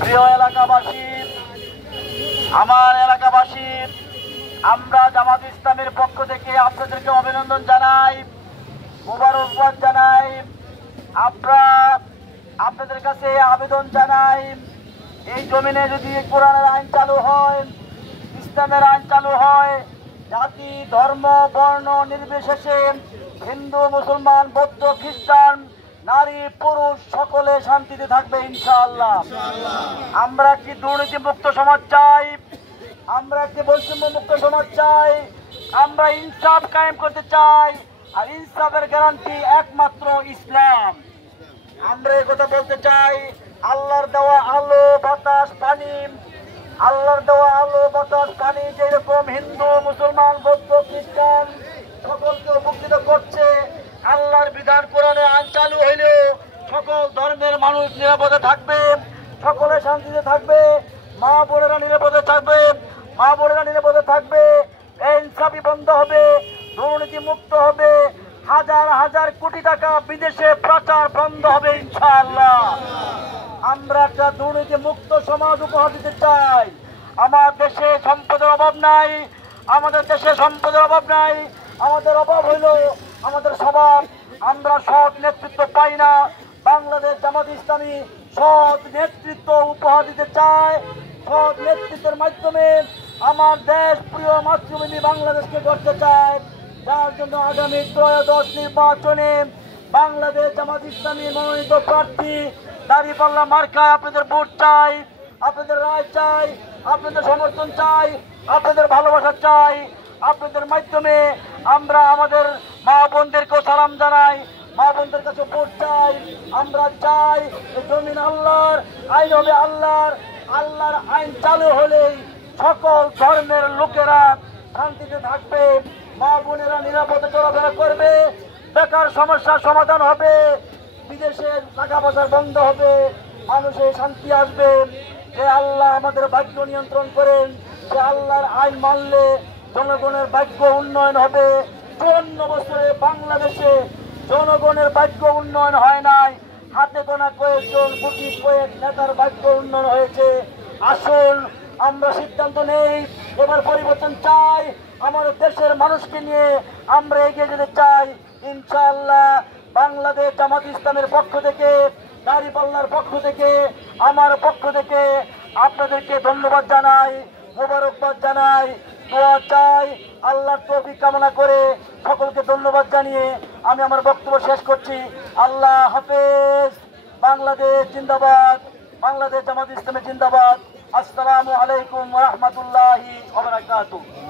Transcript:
প্রিয় এলাকাবাসী, আমার এলাকাবাসী, আমরা জামাত ইসলামের পক্ষ থেকে আপনাদেরকে অভিনন্দন জানাই, মোবারকবাদ জানাই। আপনাদের কাছে আবেদন জানাই, এই জমিনে যদি কোরআনের আইন চালু হয়, ইসলামের আইন চালু হয়, জাতি ধর্ম বর্ণ নির্বিশেষে হিন্দু মুসলমান বৌদ্ধ খ্রিস্টান নারী পুরুষ সকলে শান্তিতে থাকবে ইনশাআল্লাহ। আমরা কি দুর্নীতি মুক্ত সমাজ চাই, আমরা একটি বৈষম্য মুক্ত সমাজ চাই, আমরা ইনসাফ কায়েম করতে চাই, আর ইনসাফের গ্যারান্টি একমাত্র ইসলাম। আমরা এই কথা বলতে চাই, আল্লাহর দেওয়া আলো বাতাস পানি, আল্লাহর দেওয়া আলো বাতাস পানি যেরকম হিন্দু মুসলমান বৌদ্ধ খ্রিস্টান সকলকে উপকৃত করছে, আল্লাহর বিধান কোরআনে আইন চালু হইলেও সকল ধর্মের মানুষ নিরাপদে থাকবে, সকলে শান্তিতে থাকবে, মা বোনেরা নিরাপদে থাকবে, মা বোনেরা নিরাপদে থাকবে, ইনসাফি বন্ধ হবে, দুর্নীতি মুক্ত হবে, হাজার হাজার কোটি টাকা বিদেশে পাচার বন্ধ হবে ইনশাআল্লাহ। আমরা একটা দুর্নীতি মুক্ত সমাজ উপহার দিতে চাই। আমার দেশে সম্পদের অভাব নাই, আমাদের দেশে সম্পদের অভাব নাই, আমাদের অভাব হইল আমাদের স্বভাব। আমরা সৎ নেতৃত্ব পাই না। বাংলাদেশ জামাত ইসলামী সৎ নেতৃত্ব উপহার দিতে চায়। সৎ নেতৃত্বের মাধ্যমে আমার দেশ প্রিয় মাতৃভূমি বাংলাদেশকে গড়তে চায়, যার জন্য আগামী ত্রয়োদশ নির্বাচনে বাংলাদেশ জামাত ইসলামী মনোনীত প্রার্থী দাঁড়িপাল্লা মার্কায় আপনাদের ভোট চাই, আপনাদের রায় চাই, আপনাদের সমর্থন চাই, আপনাদের ভালোবাসা চাই। আপনাদের মাধ্যমে আমরা আমাদের মা বোনদেরকেও সালাম জানাই, মা বোনদের কাছে ভোট চাই। আমরা চাই জমিন আল্লাহর, আইন হবে আল্লাহর, আল্লাহর আইন চালু হলেই সকল ধর্মের লোকেরা শান্তিতে থাকবে, মা বোনেরা নিরাপদে চলাফেরা করবে, বেকার সমস্যার সমাধান হবে, বিদেশে টাকা পয়সা বন্ধ হবে, মানুষের শান্তি আসবে। যে আল্লাহ আমাদের ভাগ্য নিয়ন্ত্রণ করেন, সে আল্লাহর আইন মানলে জনগণের ভাগ্য উন্নয়ন হবে। 54 বছরে বাংলাদেশে জনগণের ভাগ্য উন্নয়ন হয় নাই, হাতে গোনা কয়েকজন গুটি কয়েক নেতার ভাগ্য উন্নয়ন হয়েছে। আসল আমরা সিদ্ধান্ত নেই, এবার পরিবর্তন চাই, আমাদের দেশের মানুষকে নিয়ে আমরা এগিয়ে যেতে চাই ইনশাআল্লাহ। বাংলাদেশ জামাত ইসলামের পক্ষ থেকে, দাঁড়িপাল্লার পক্ষ থেকে, আমার পক্ষ থেকে আপনাদেরকে ধন্যবাদ জানাই, মোবারকবাদ জানাই, দোয়া চাই, আল্লাহর তৌফিক কামনা করে সকলকে ধন্যবাদ জানিয়ে আমি আমার বক্তব্য শেষ করছি। আল্লাহ হাফেজ। বাংলাদেশ জিন্দাবাদ, বাংলাদেশ জামাত ইসলামী জিন্দাবাদ। আসসালামু আলাইকুম ওয়া রাহমাতুল্লাহি ওয়া বারাকাতুহু।